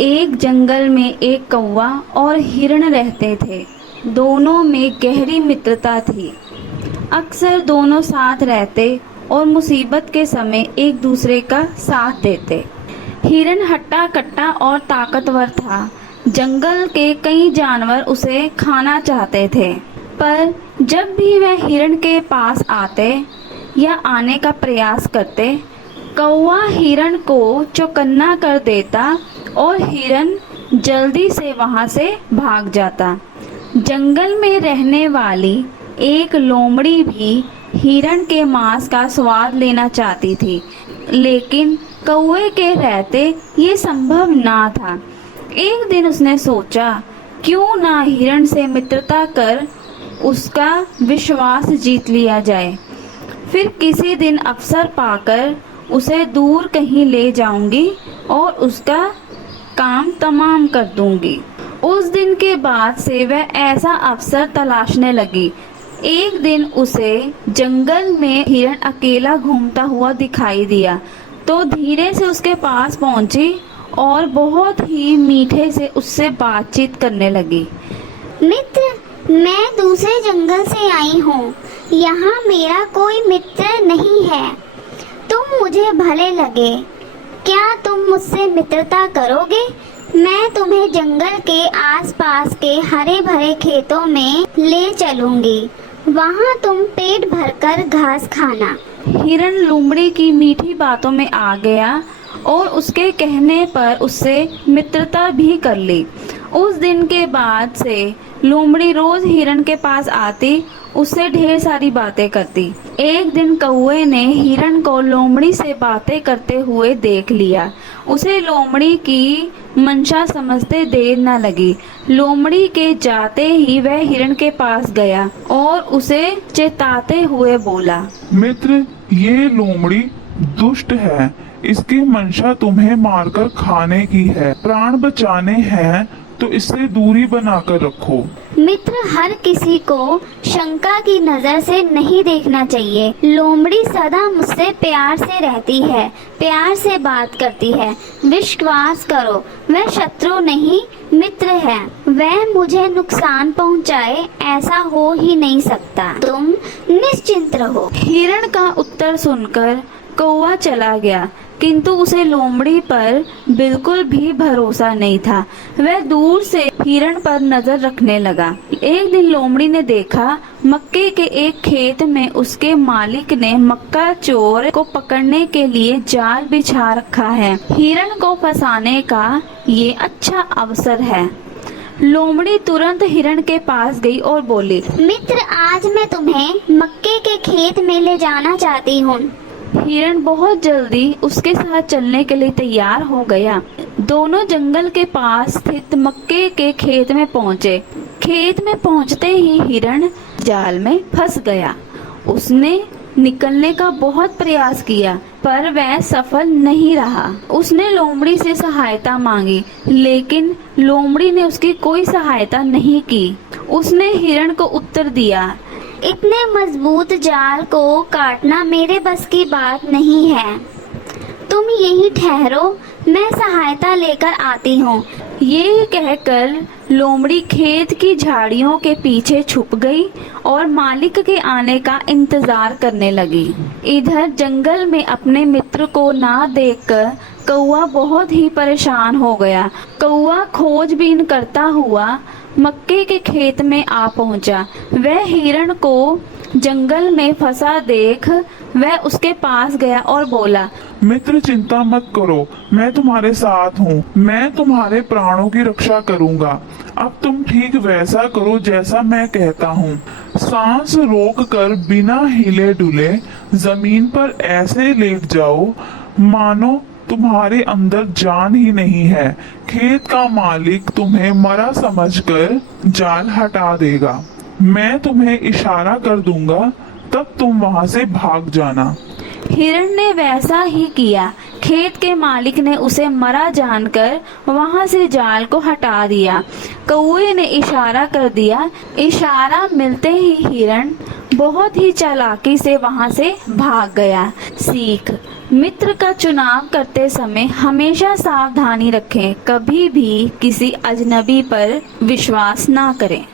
एक जंगल में एक कौवा और हिरण रहते थे। दोनों में गहरी मित्रता थी। अक्सर दोनों साथ रहते और मुसीबत के समय एक दूसरे का साथ देते। हिरण हट्टा कट्टा और ताकतवर था। जंगल के कई जानवर उसे खाना चाहते थे, पर जब भी वह हिरण के पास आते या आने का प्रयास करते, कौवा हिरण को चौकन्ना कर देता और हिरण जल्दी से वहां से भाग जाता। जंगल में रहने वाली एक लोमड़ी भी हिरण के मांस का स्वाद लेना चाहती थी, लेकिन कौवे के रहते ये संभव ना था। एक दिन उसने सोचा, क्यों ना हिरण से मित्रता कर उसका विश्वास जीत लिया जाए। फिर किसी दिन अवसर पाकर उसे दूर कहीं ले जाऊंगी और उसका काम तमाम कर दूंगी। उस दिन के बाद से वह ऐसा अवसर तलाशने लगी। एक दिन उसे जंगल में हिरण अकेला घूमता हुआ दिखाई दिया, तो धीरे से उसके पास पहुंची और बहुत ही मीठे से उससे बातचीत करने लगी। मित्र, मैं दूसरे जंगल से आई हूँ। यहाँ मेरा कोई मित्र नहीं है। तुम मुझे भले लगे, क्या तुम मुझसे मित्रता करोगे? मैं तुम्हें जंगल के आसपास के हरे भरे खेतों में ले चलूंगी। वहाँ तुम पेट भरकर घास खाना। हिरण लोमड़ी की मीठी बातों में आ गया और उसके कहने पर उससे मित्रता भी कर ली। उस दिन के बाद से लोमड़ी रोज हिरण के पास आती, उससे ढेर सारी बातें करती। एक दिन कौवे ने हिरण को लोमड़ी से बातें करते हुए देख लिया। उसे लोमड़ी की मंशा समझते देर न लगी। लोमड़ी के जाते ही वह हिरण के पास गया और उसे चेताते हुए बोला, मित्र, ये लोमड़ी दुष्ट है। इसकी मंशा तुम्हें मारकर खाने की है। प्राण बचाने हैं तो इससे दूरी बनाकर रखो। मित्र, हर किसी को शंका की नजर से नहीं देखना चाहिए। लोमड़ी सदा मुझसे प्यार से रहती है, प्यार से बात करती है। विश्वास करो, वह शत्रु नहीं मित्र है। वह मुझे नुकसान पहुंचाए ऐसा हो ही नहीं सकता। तुम निश्चिंत रहो। हिरण का उत्तर सुनकर कौवा चला गया, किंतु उसे लोमड़ी पर बिल्कुल भी भरोसा नहीं था। वह दूर से हिरण पर नजर रखने लगा। एक दिन लोमड़ी ने देखा, मक्के के एक खेत में उसके मालिक ने मक्का चोर को पकड़ने के लिए जाल बिछा रखा है। हिरण को फंसाने का ये अच्छा अवसर है। लोमड़ी तुरंत हिरण के पास गई और बोली, मित्र, आज मैं तुम्हें मक्के के खेत में ले जाना चाहती हूँ। हिरण बहुत जल्दी उसके साथ चलने के लिए तैयार हो गया। दोनों जंगल के पास स्थित मक्के के खेत में पहुँचे। खेत में पहुँचते ही हिरण जाल में फंस गया। उसने निकलने का बहुत प्रयास किया, पर वह सफल नहीं रहा। उसने लोमड़ी से सहायता मांगी, लेकिन लोमड़ी ने उसकी कोई सहायता नहीं की। उसने हिरण को उत्तर दिया, इतने मजबूत जाल को काटना मेरे बस की बात नहीं है। तुम यहीं ठहरो, मैं सहायता लेकर आती हूँ। ये कहकर लोमड़ी खेत की झाड़ियों के पीछे छुप गई और मालिक के आने का इंतजार करने लगी। इधर जंगल में अपने मित्र को ना देखकर कौवा बहुत ही परेशान हो गया। कौवा खोजबीन करता हुआ मक्के के खेत में आ पहुंचा। वह हिरण को जंगल में फंसा देख वह उसके पास गया और बोला, मित्र, चिंता मत करो, मैं तुम्हारे साथ हूँ। मैं तुम्हारे प्राणों की रक्षा करूँगा। अब तुम ठीक वैसा करो जैसा मैं कहता हूँ। सांस रोक कर बिना हिले डुले जमीन पर ऐसे लेट जाओ मानो तुम्हारे अंदर जान ही नहीं है। खेत का मालिक तुम्हें मरा समझकर जाल हटा देगा। मैं तुम्हें इशारा कर दूंगा, तब तुम वहां से भाग जाना। हिरण ने वैसा ही किया। खेत के मालिक ने उसे मरा जानकर वहां से जाल को हटा दिया। कौवे ने इशारा कर दिया। इशारा मिलते ही हिरण बहुत ही चालाकी से वहां से भाग गया। सीख, मित्र का चुनाव करते समय हमेशा सावधानी रखें, कभी भी किसी अजनबी पर विश्वास ना करें।